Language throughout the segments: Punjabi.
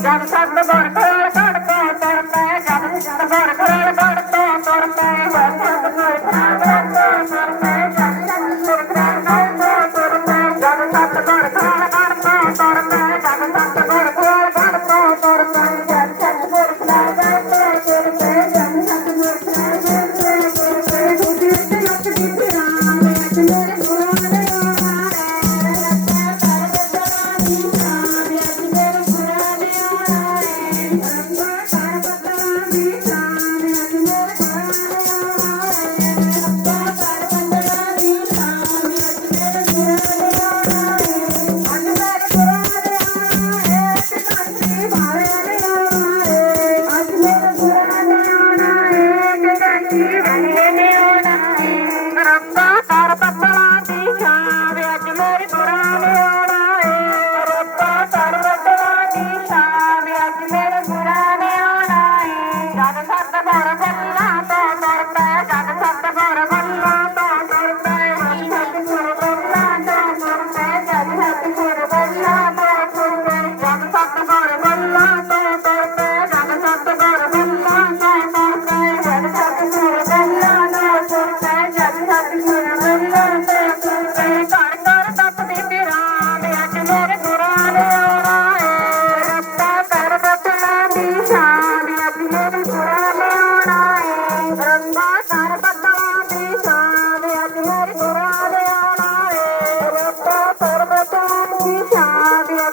ਜਦ ਸਭ ਗੁਰ ਕੋਲ ਘੜ ਤੋਂ ਤੁਰ ਪੈ ਜਦ ਸਭ ਗੁਰ ਕੋਲ ਘੜ ਤੋਂ ਤੁਰ ਪੈ ਵਸਤ ਗੁਰ I without a butler.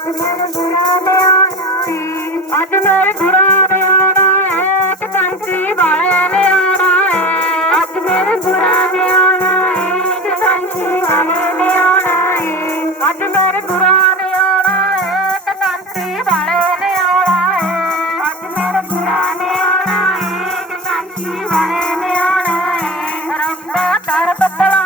ਅੱਜ ਮੇਰੇ ਗੁਰਾਂ ਦੇ ਆਣਾ ਅੱਜ ਮੇਰੇ ਗੁਰਾਂ ਦੇ ਆਣਾ ਹੈ ਤੇ ਕੰਤੀ ਵਾਲਿਆਂ ਨੇ ਆਣਾ ਹੈ ਅੱਜ ਮੇਰੇ ਗੁਰਾਂ ਦੇ ਆਣਾ ਹੈ ਤੇ ਕੰਤੀ ਵਾਲਿਆਂ ਨੇ ਆਣਾ ਹੈ ਅੱਜ ਮੇਰੇ ਗੁਰਾਂ ਦੇ ਆਣਾ ਹੈ ਤੇ ਕੰਤੀ ਵਾਲਿਆਂ ਨੇ ਆਣਾ ਹੈ ਅੱਜ ਮੇਰੇ ਗੁਰਾਂ ਦੇ ਆਣਾ ਹੈ ਤੇ ਕੰਤੀ ਵਾਲਿਆਂ ਨੇ ਆਣਾ ਹੈ ਰੱਬ ਦਾ ਦਰ ਬੱਦਲ